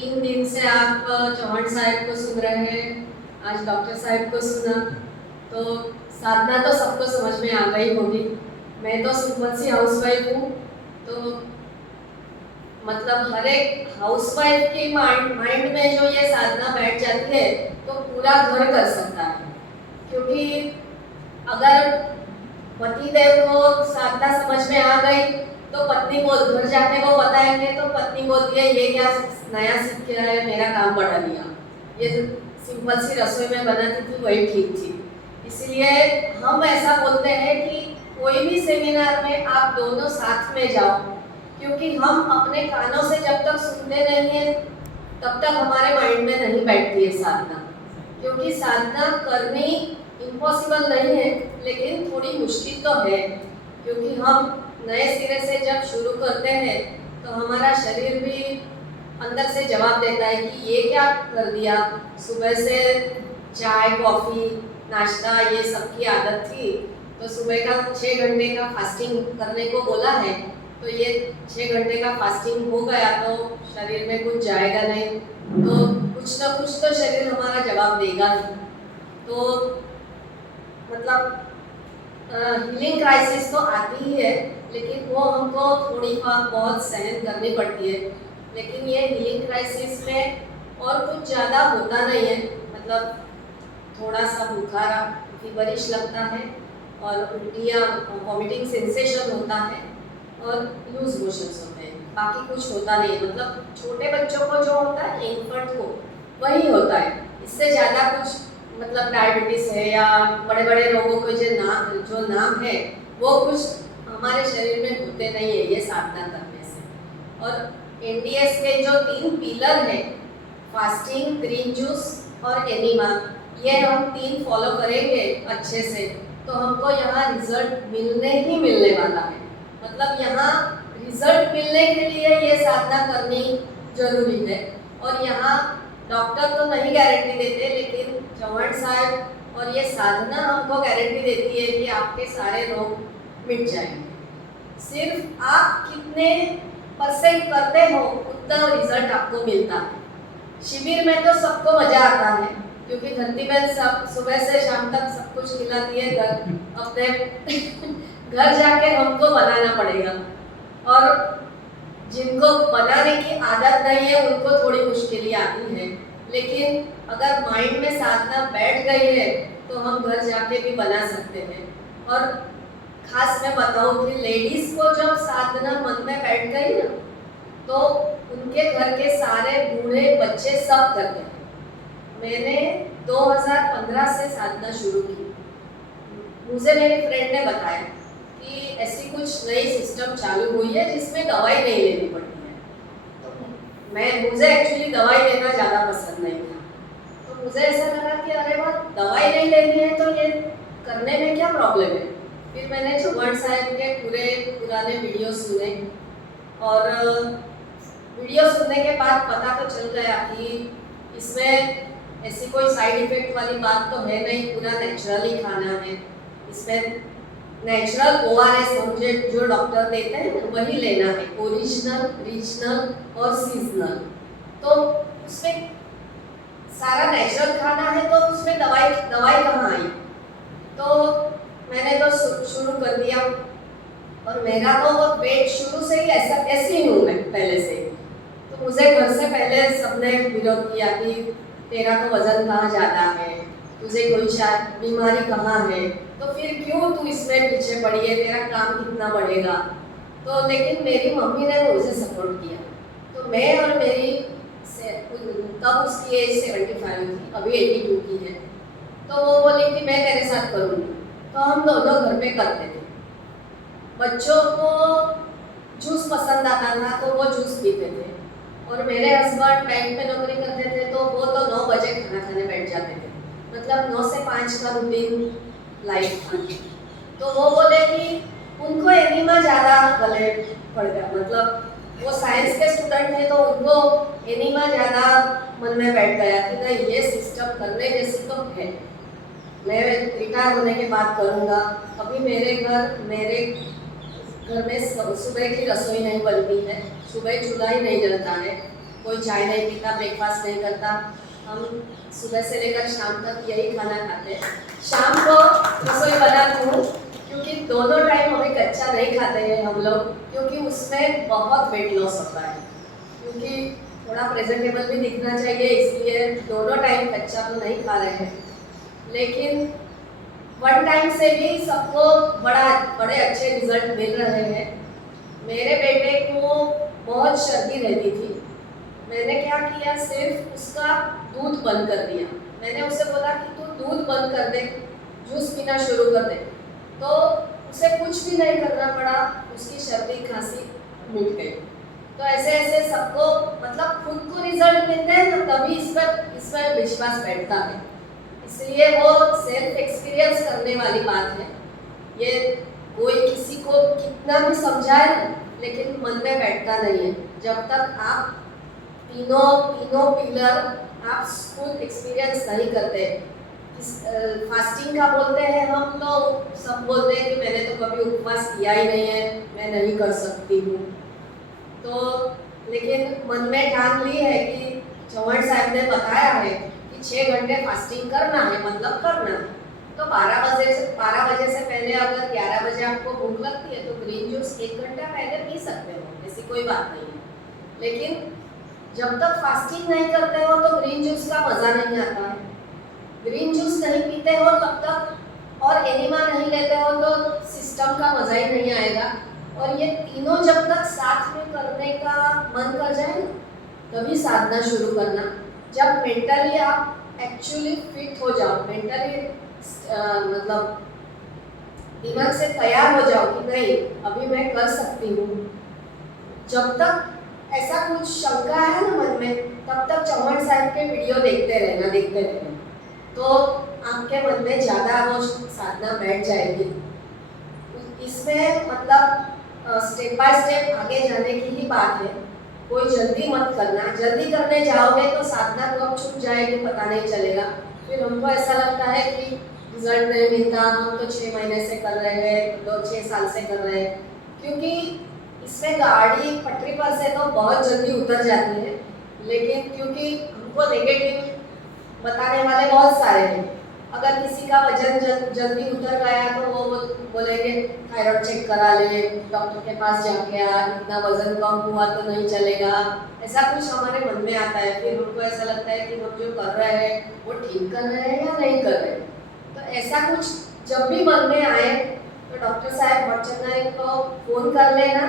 3 दिन से आप चौहान साहब को सुन रहे हैं, आज डॉक्टर साहब को सुना, तो साधना तो सबको समझ में आ गई होगी। मैं तो सिंपल सी हाउसवाइफ हूँ, तो मतलब हर एक हाउसवाइफ के माइंड में जो ये साधना बैठ जाती है तो पूरा घर कर सकता है। क्योंकि अगर पति देव को साधना समझ में आ गई तो पत्नी को घर जाके वो बताएंगे तो पत्नी बोलती है ये क्या नया सीख के आया, मेरा काम बढ़ा दिया, ये सिंपल सी रसोई में बनाती थी वही ठीक थी। इसलिए हम ऐसा बोलते हैं कि कोई भी सेमिनार में आप दोनों साथ में जाओ, क्योंकि हम अपने कानों से जब तक सुनते नहीं हैं तब तक हमारे माइंड में नहीं बैठती है साधना। क्योंकि साधना करनी इम्पॉसिबल नहीं है, लेकिन थोड़ी मुश्किल तो है। क्योंकि हम नए सिरे से जब शुरू करते हैं तो हमारा शरीर भी अंदर से जवाब देता है कि ये क्या कर दिया, सुबह से चाय कॉफ़ी नाश्ता ये सब की आदत थी, तो सुबह का 6 घंटे का फास्टिंग करने को बोला है, तो ये 6 घंटे का फास्टिंग हो गया तो शरीर में कुछ जाएगा नहीं, तो कुछ ना कुछ तो शरीर हमारा जवाब देगा ही। तो मतलब हीलिंग क्राइसिस तो आती ही है, लेकिन वो हमको थोड़ी बहुत सहन करनी पड़ती है। लेकिन ये हीलिंग क्राइसिस में और कुछ ज़्यादा होता नहीं है, मतलब थोड़ा सा बुखार फीवरिश लगता है और उल्टियाँ वॉमिटिंग सेंसेशन होता है और लूज मोशंस होते हैं, बाकी कुछ होता नहीं है। मतलब छोटे बच्चों को जो होता है इन्फेंट को वही होता है, इससे ज़्यादा कुछ मतलब डायबिटीज़ है या बड़े बड़े रोगों के जो नाम है वो कुछ हमारे शरीर में होते नहीं है ये साधना करने से। और एनडीएस के जो 3 पिलर हैं, फास्टिंग, ग्रीन जूस और एनीमा, ये हम 3 फॉलो करेंगे अच्छे से तो हमको यहाँ रिजल्ट मिलने ही मिलने वाला है। मतलब यहाँ रिजल्ट मिलने के लिए ये साधना करनी जरूरी है। और यहाँ डॉक्टर तो नहीं गारंटी देते, लेकिन चौहान साहब और ये साधना हमको गारंटी देती है कि आपके सारे रोग मिट जाएंगे। सिर्फ आप कितने % करते हो उतना रिजल्ट आपको मिलता है। शिविर में तो सबको मजा आता है, क्योंकि धरती बहन सब सुबह से शाम तक सब कुछ खिलाती है, घर अपने घर जाके हमको बनाना पड़ेगा। और जिनको बनाने की आदत नहीं है उनको थोड़ी मुश्किलें आती हैं, लेकिन अगर माइंड में साधना बैठ गई है तो हम घर जाके भी बना सकते हैं। और खास मैं बताऊं कि लेडीज को जब साधना मन में बैठ गई ना तो उनके घर के सारे बूढ़े बच्चे सब करते हैं। मैंने 2015 से साधना शुरू की। मुझे मेरी फ्रेंड ने बताया कि ऐसी कुछ नई सिस्टम चालू हुई है जिसमें दवाई नहीं लेनी पड़ती है। तो मुझे एक्चुअली दवाई लेना ज़्यादा पसंद नहीं था, तो मुझे ऐसा लगा कि अरे वाह, दवाई नहीं लेनी है तो ये करने में क्या प्रॉब्लम है। फिर मैंने चौहान साहब के पूरे पुराने वीडियो सुने और वीडियो सुनने के बाद पता तो चल गया कि इसमें ऐसी कोई साइड इफेक्ट वाली बात तो है नहीं, पूरा नेचुरली खाना है। इसमें नेचुरल ORS मुझे जो डॉक्टर देते हैं वही लेना है, ओरिजिनल, रीजनल और सीजनल। तो उसमें सारा नेचुरल खाना है तो उसमें दवाई कहाँ आई। तो मैंने तो शुरू कर दिया और मेरा तो वेट शुरू से ही ऐसी हूँ मैं पहले से। तो मुझे घर से पहले सबने विरोध किया कि तेरा तो वजन कहाँ ज़्यादा है, तुझे कोई शायद बीमारी कहाँ है, तो फिर क्यों तू इसमें पीछे पड़ी है, तेरा काम कितना बढ़ेगा। तो लेकिन मेरी मम्मी ने मुझे सपोर्ट किया, तो मैं और मेरी तब उसकी एज 75 थी, अभी 82 की है, तो वो बोली कि मैं तेरे साथ करूँगी। तो हम दोनों घर पे करते थे। बच्चों को जूस पसंद आता था तो वो जूस पीते थे, और मेरे हस्बैंड बैंक में नौकरी करते थे तो वो तो 9 बजे खाना खाने बैठ जाते थे। मतलब 9 से 5 का रूटीन लाइफ था। तो वो बोले कि उनको एनीमा ज़्यादा गले पड़ गया, मतलब वो साइंस के स्टूडेंट थे तो उनको एनीमा ज़्यादा मन में बैठ गया कि नहीं, ये सिस्टम करने जैसी तो है, मैं रिटायर होने के बाद करूँगा। अभी मेरे घर में सुबह की रसोई नहीं बनती है, सुबह चूल्हा ही नहीं जलता है, कोई चाय नहीं पीता, ब्रेकफास्ट नहीं करता। हम सुबह से लेकर शाम तक यही खाना खाते हैं। शाम को रसोई बनाती हूँ क्योंकि दोनों टाइम हमें कच्चा नहीं खाते हैं हम लोग, क्योंकि उसमें बहुत वेट लॉस होता है, क्योंकि थोड़ा प्रेजेंटेबल भी दिखना चाहिए, इसलिए दोनों टाइम कच्चा तो नहीं खा रहे हैं। लेकिन वन टाइम से भी सबको बड़े अच्छे रिजल्ट मिल रहे हैं। मेरे बेटे को बहुत सर्दी रहती थी, मैंने क्या किया, सिर्फ उसका दूध बंद कर दिया। मैंने उसे बोला कि तू दूध बंद कर दे, जूस पीना शुरू कर दे, तो उसे कुछ भी नहीं करना पड़ा, उसकी सर्दी खांसी मिट गई। तो ऐसे ऐसे सबको मतलब खुद को रिजल्ट मिलते हैं तो तभी इस पर विश्वास बैठता है। इसलिए वो सेल्फ एक्सपीरियंस करने वाली बात है। ये कोई किसी को कितना भी समझाए ना, लेकिन मन में बैठता नहीं है जब तक आप तीनों पिलर आप खुद एक्सपीरियंस नहीं करते। फास्टिंग का बोलते हैं हम लोग, सब बोलते हैं कि मैंने तो कभी उपवास किया ही नहीं है, मैं नहीं कर सकती हूँ। तो लेकिन मन में ठान ली है कि चौहान साहब ने बताया है कि 6 घंटे फास्टिंग करना है, मतलब करना है। तो 12 बजे से पहले अगर 11 बजे आपको भूख लगती है तो ग्रीन जूस 1 घंटा पहले पी सकते हो, ऐसी कोई बात नहीं है। लेकिन जब तक फास्टिंग नहीं करते हो तो ग्रीन जूस का मज़ा नहीं आता है। ग्रीन जूस नहीं पीते हो तब तक और एनिमा नहीं लेते हो तो सिस्टम का मज़ा ही नहीं आएगा। और ये तीनों जब तक साथ में करने का मन कर जाए ना, तभी साधना शुरू करना। जब मेंटली आप एक्चुअली फिट हो जाओ, मेंटली मतलब दिमाग से तैयार हो जाओ कि नहीं अभी मैं कर सकती हूँ, जब तक ऐसा कुछ शंका है ना मन में, तब तक चौहान साहब के वीडियो देखते रहना, तो आपके मन में ज़्यादा वो साधना बैठ जाएगी। इसमें मतलब स्टेप बाय स्टेप आगे जाने की ही बात है। कोई जल्दी मत करना, जल्दी करने जाओगे तो साधना कब छूट जाएगी पता नहीं चलेगा। फिर हमको ऐसा लगता है कि रिजल्ट नहीं मिलता, हम तो 6 महीने से कर रहे हैं, 6 साल से कर रहे हैं, क्योंकि इसमें गाड़ी पटरी पर से तो बहुत जल्दी उतर जाती है। लेकिन क्योंकि हमको नेगेटिव बताने वाले बहुत सारे हैं, अगर किसी का वजन जल्दी उतर गया तो वो बोलेंगे थायराइड चेक करा ले, डॉक्टर के पास जाके आ, इतना वजन कम हुआ तो नहीं चलेगा, ऐसा कुछ हमारे मन में आता है। फिर हमको ऐसा लगता है कि हम जो कर रहे हैं वो ठीक कर रहे हैं या नहीं कर रहे हैं। तो ऐसा कुछ जब भी मन में आए तो डॉक्टर साहब भट्टचंद्र को फ़ोन कर लेना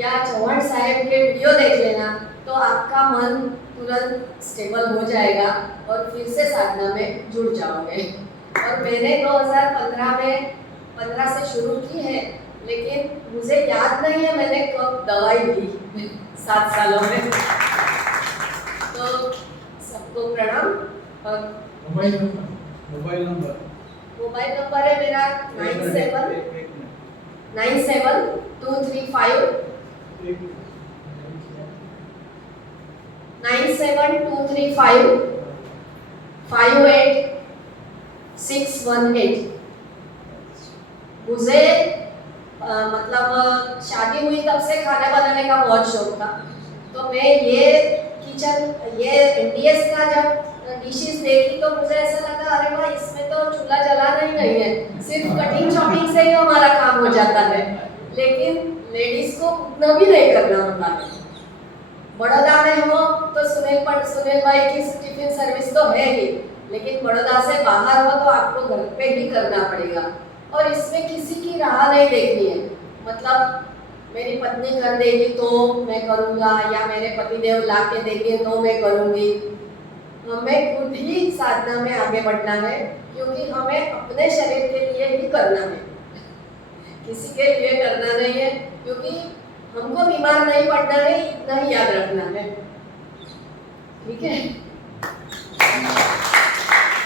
या चौहान साहब के वीडियो देख लेना, तो आपका मन तुरंत स्टेबल हो जाएगा और फिर से साधना में जुड़ जाओगे। और मैंने 2015 से शुरू की है, लेकिन मुझे याद नहीं है मैंने कब दवाई ली 7 सालों में। तो सबको प्रणाम। और मोबाइल नंबर है मेरा 9723558618। मुझे मतलब शादी हुई तब से खाना बनाने का बहुत शौक था। तो मैं ये NDS का जब डिशेस देखी तो मुझे ऐसा लगा अरे भाई इसमें तो चूल्हा जलाना ही नहीं है, सिर्फ कटिंग चॉपिंग से ही हमारा काम हो जाता है। लेकिन लेडीज को उतना भी नहीं करना होता है। बड़ौदा में हो तो सुनील भाई की टिफिन सर्विस तो है ही, लेकिन बड़ौदा से बाहर हो तो आपको घर पे ही करना पड़ेगा। और इसमें किसी की राह नहीं देखनी है, मतलब मेरी पत्नी कर देगी तो मैं करूँगा या मेरे पतिदेव ला के देंगे तो मैं करूँगी। हमें खुद ही साधना में आगे बढ़ना है, क्योंकि हमें अपने शरीर के लिए ही करना है, किसी के लिए करना नहीं है। क्योंकि हमको बीमार नहीं पड़ना है, इतना ही याद रखना है। ठीक है।